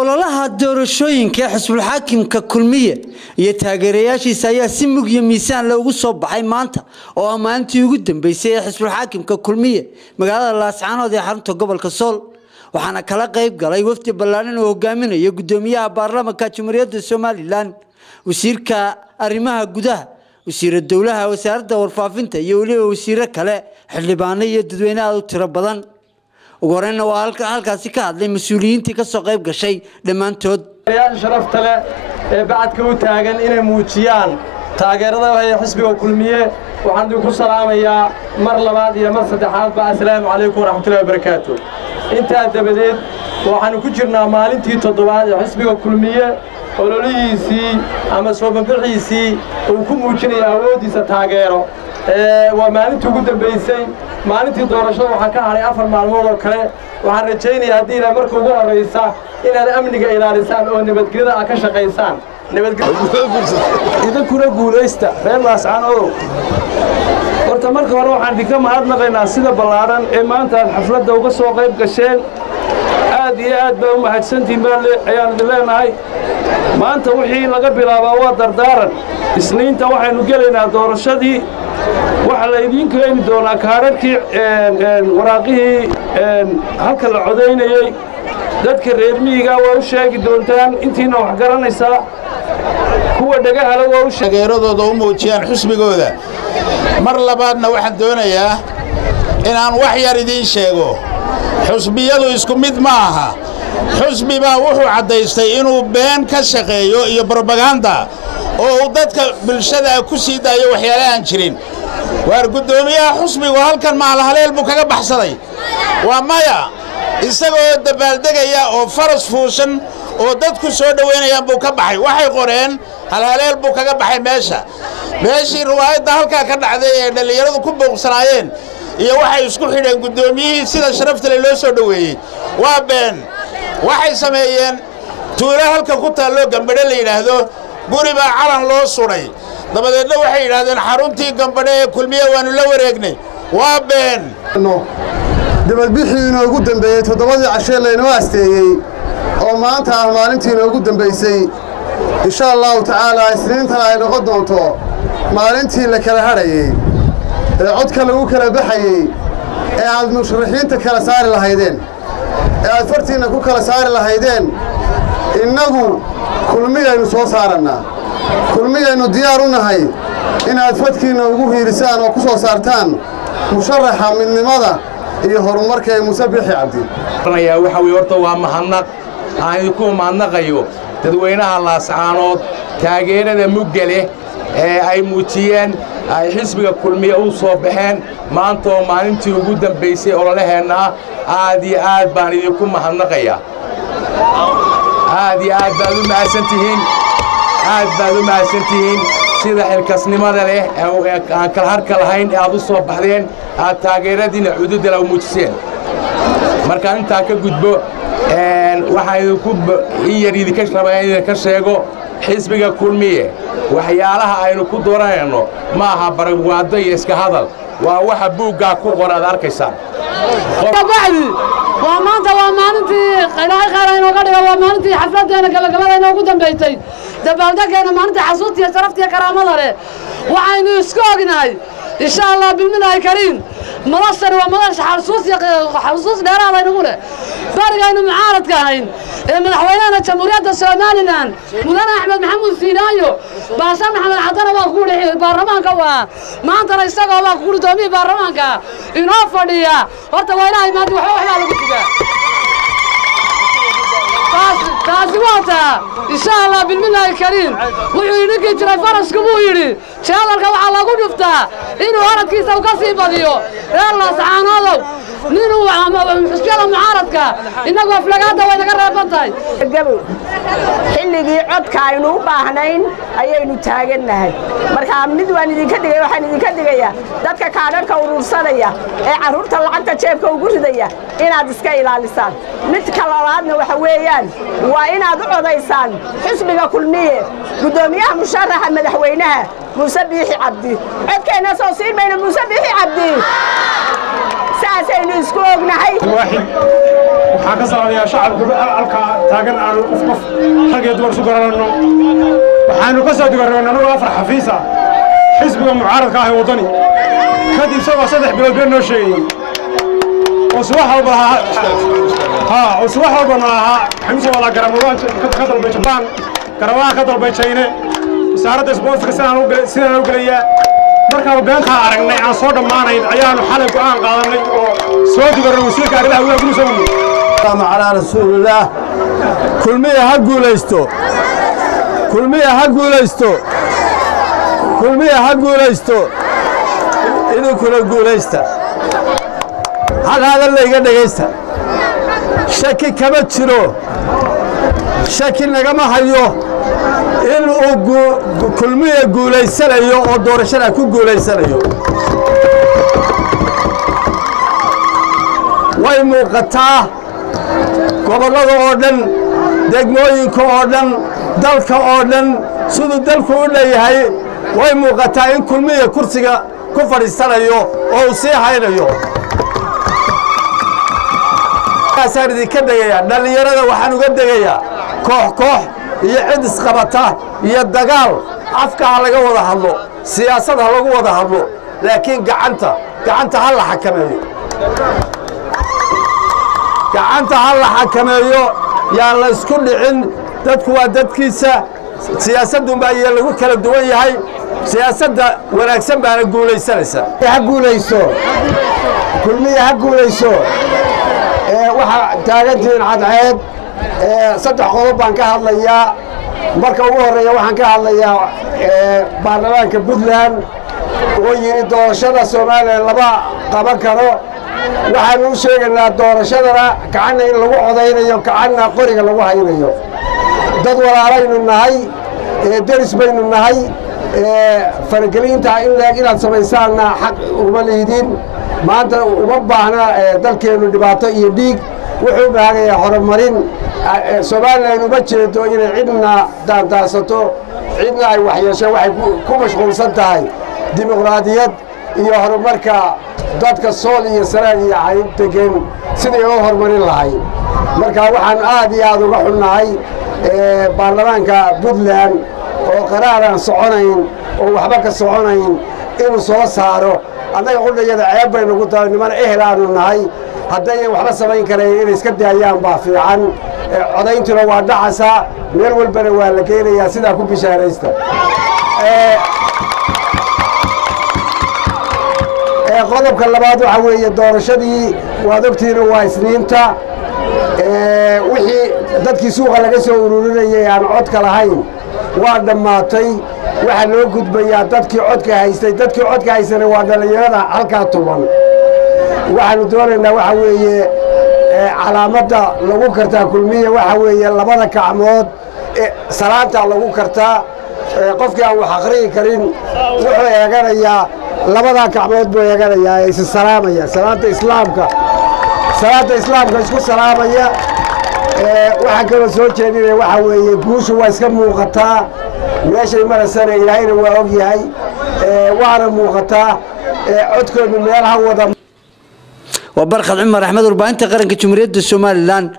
ololaha doorashooyinka xisbul xaakimka kulmiye iyo taageerayaashiisa ayaa si mug iyo miisaan loogu soo baxay maanta oo amaantii ugu dambeysay ee xisbul xaakimka kulmiye magaalada Laascaanood ee xarunta gobolka Sool waxaana kala qayb galay wafdi ballaaran oo hogaaminaya gudoomiyaha baarlamaanka Jamhuuriyadda Soomaaliland wasiirka arrimaha gudaha wasiirka dawladda wasaaradda warfaafinta iyo waliba wasiirro kale xildhibaano iyo dadweynaha u tiro badan وقرنا وهالكاسي كهذا المسؤولين تكسر قيب قشي لما تود. يا شرفت له بعد كم تاجن إن موتيان تاجرنا وهي حسبي وكلمية وعندكم السلام يا مرة بعد يا مرة حال السلام عليكم ورحمة الله وبركاته. أنت بديت وحنا كجرنا مالين تي تضبط حسبي وكلمية ولوليسي أما سوى بنفعيسي وكم موتشني أودي ستاجره ومالين تقول بيسي maalintii doorashada waxa ka haray 4 maalmood oo kale waxaan rajaynayaa hadii la markuu ugu horeysa inaad amniga ilaalisaan oo nabadgelyada ka shaqeysaan nabadgelyada kuna guuleysta reer Laascaanood horta marka hore waxaan idinka mahadnaqaynaa sida ballaaran ee maanta xafladda uga soo qayb gasheen aad iyo aad baa u mahadsantiin baan ayaan leenahay maanta wixii laga bilaabo waa dardaaran isniinta waxaanu galeynaa doorashadii waxa la idin keeni doonaa kaararkii waraaqihii halka la codeynayay dadka reer miyiga waa u sheegi doontaan intiina wax garanaysaa kuwa dhagaha la waa u sheegeeradooda u muujiyaan xisbigooda mar labaadna waxaan doonayaa inaan wax yar idin sheego xisbiyadu isku mid ma aha xisbi baa wuxuu cadaystay inuu been ka shaqeeyo iyo propaganda oo dadka bulshada ku sii daayo waxyaalo aan jirin waar gudoomiyaha xisbigu halkan maalhaleel buu kaga baxsaday waa maya isagoo dabaaldegaya oo faras fuushan oo dadku soo dhaweynayaan buu ka baxay waxay qoreen halhaleel buu kaga baxay meeshii riwaayadda halka ka dhacday ee dhalinyaradu ku booqsanaayeen iyo waxay isku xidheen gudoomiyihii sida sharafta leh soo dhaweeyay waa been waxay sameeyeen tuulo halka ku taalo gambadhe la yiraahdo guri baa calan loo suray dabadeedna waxay yiraahdeen xaruntii gambadhe ee kulmiye waanu la wareegnay waa been dibadbixii inoogu dambeeyay 7 cashe laynoo asteeyay oo maanta ah maalintii inoogu dambeysay insha Allah taala isniintan ay noqon doonto maalintii la kala harayay ee codka lagu kala baxayay ee aad musharaxiinta kala saari lahaydeen ee aad fartiina ku kala saari lahaydeen innagu kulmiyaynu soo saaranaa kulmiyaynu diyaar u nahay inaad fadkiina ugu hiirisaan oo ku soo saartaan musharaxa midnimada iyo horumarka ee Muuse Biixi Cabdi waxa weey horta waa mahadnaq aan ku mahadnaqayo dadweynaha Laascaanood taageerada mugale ee ay muujiyeen ay xisbiga kulmiye u soo baxeen maanta oo maalintii ugu dambeysay ololaheena aad iyo aad baan idinku mahadnaqayaa aad iyo aad baad u mahadsantihiin sida xilkasnimada leh aan kala harka lahayn aad u soo baxdeen aad taageeradiina cududda u muujiseen marka inta ka gudbo waxa idinku idinka rabaa idinka sheego xisbiga kulmiye waxyaalaha aynu ku dooranayno ma aha barwaaqo iyo iska hadal waa waxa buugga ku qoran arkaysaan ومانتا ومانتي إلهي خير إنه قدر ومانتي حفلتنا قبل إنه قدام بيتي دبلتك أنا مانتي حصوتي شرفتي كرامة له وعيني سكوجناي إن شاء الله بالمنى الكريم ملصر وملص حصوص دار الله نقوله فرق إنه معارض كاين من حوالينا جمهورية الصوماليلاند مولانا أحمد محمود سينايو باسم محمد عطنا وأقول برلمان كوا ما أنت رئيس كوا وأقول دومي برلمان كا إنه فديا ورت ويناي ما تروحوا إحنا على كذا كاسواتا إن شاء الله بالمنى الكريم وينك ترى فرس كبويري شاء الله كوا على قدفتا إنه ورد كيس وقصي بديو يلا سعانالو نينو حسبيلا معارضك إنه وفلقاته وينقرب بنتاي xilligii codka aynu u baahnayn ayaynu taagannahay marka mid waan idinka dhigay waxaan idinka dhigayaa dadka kaadhadhka urursanaya ee caruurta lacagta jeebka ugu ridaya inaad iska ilaalisaan mid kalabaadna waxa weeyaan waa inaad u codaysaan xisbiga kulmiye gudoomiyaha musharaxa madaxweynaha Muuse Biixi Cabdi codkeena soo siinayna Muuse Biixi Cabdi saasaynu isku ognahay waxaan ka salaamayaa shacabka halka taagan aan qof rag iyo dumar isu garanayno waxaanu ka soo digarnay anagu 4 xafiis ah xisbiga mucaaradka ah ee wadani kadib soo 3 bilood been noo sheegay oo subax walba xamiis wala garamudaan ka dalbay Japan garawaa ka dalbay China wasaaradda isboortiga sidaan u galayaa markaan beenta aragnay aan soo dhamaanayn ayaanu xalay go'aan qaadanay oo soo digarnay wasiirka arrimaha gudaha salaam ala rasuulillah kulmiye ha guulaysto inuu kula guulaysta hal hadal la iga dhageysta shaki kama jiro shaki nagama hayo in uu kulmiye guulaysanayo oo doorashada ku guulaysanayo way muuqataa gobollada oo dhan degmooyinka oo dhan dalka oo dhan siduu dalku u leeyahay way muuqataa in kulmiye kursiga ku fadhiisanayo oo uu sii haynayo kaasaan idinka degayaa dhallinyarada waxaan uga degayaa koox iyo cid isqabata iyo dagaal afka ha laga wada hadlo siyaasad ha lagu wada hadlo laakiin gacanta ha la xakameeyo yaan la isku dhicin dadku waa dadkiisa siyaasadun baa iyo lagu kala duwan yahay siyaasadda wanaagsan baana guulaysanaysa kulmiye ha guulayso waxa taagantiin cadceed 3 qodob baan ka hadlayaa marka ugu horeeya waxaan ka hadlayaa baarlamaanka Puntland oo yiri doorashada Soomaaliya laba qaban karo waxaan u sheegaynaa doorashadana gacanna in lagu codeynayo gacanna qoriga lagu haynayo dad walaalaynu nahay deris baynu nahay fargelinta inaad samaysaana xaq uma leedin maanta uma baahna dalkeenu dhibaato iyo dhiig wuxuu baahanayaa horumarin Soomaaliland uma jeedo inay cidna daandaarsato cidna ay waxyeeshaan waxay ku mashquulsan tahay dimuqraadiyad iyo horumarka dadka Sool iyo Sanaag iyo Cayn degan sidii oo horumarin lahayd marka waxaan aad iyo aad uga xunnahay baarlamaanka Puntland oo qaraar aan soconayn oo waxba ka soconayn inuu soo saaro annaga qudhayada ceeb baynu ku tahay niman ehlaanu nahay hadday waxba samayn kareen inay iska daayaan baa fiican codayntuna waa dhacaysaa meel walbana waa la keenayaa sidaa ku bishaaraysta qodobka labaad waxa weeye doorashadii waad ogtihiin waa isniinta wixii dadkii suuqa laga soo ururinayay aan codka lahayn waa dhammaatay waxa loo gudbayaa dadkii codka haystay waa dhalinyarada halkaa tuban waxaanu doonaynaa waxa weeye calaamadda lagu kartaa kulmiye waxa weeye labada gacmood salaanta lagu kartaa qofkii aan wax akhriyi karin wuxuu eeganayaa labada gacmood buu eeganayaa is salaamaya salaanta islaamka isku salaamaya waxaan kaloo soo jeedinaya waxa weeye guushu waa iska muuqataa meeshay maraysana ilaahayna waa og yahay waana muuqataa codkoodu meelaha wada وبرخد عمر أحمد وربعين تقرن كجمهورية الصوماليلاند